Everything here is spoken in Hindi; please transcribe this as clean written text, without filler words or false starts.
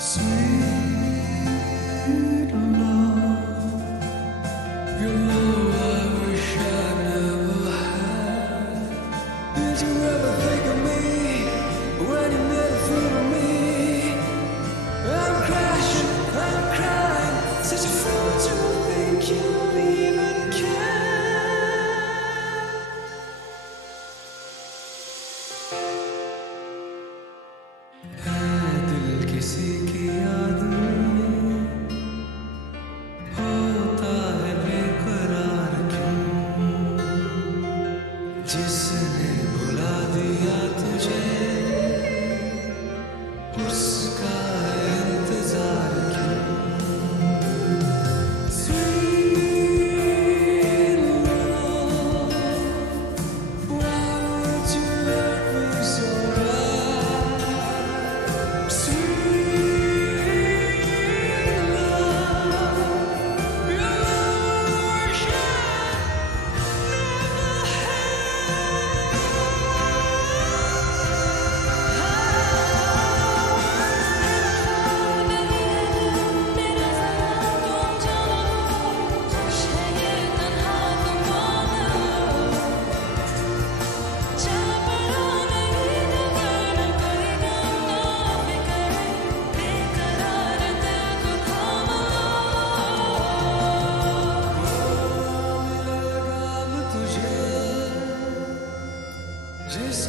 Sweet love, your love I wish I never had. Did you ever think of me when you made a fool of me? I'm crashing, I'm crying, such a fool to think you even care. है दिल किसी की याद में, होता है बेकरार क्यों? जिसने भुला दिया तुझे, उसका इंतजार क्यों? Sweet love, why would you hurt me so bad? Sweet love, your love I wish I जिस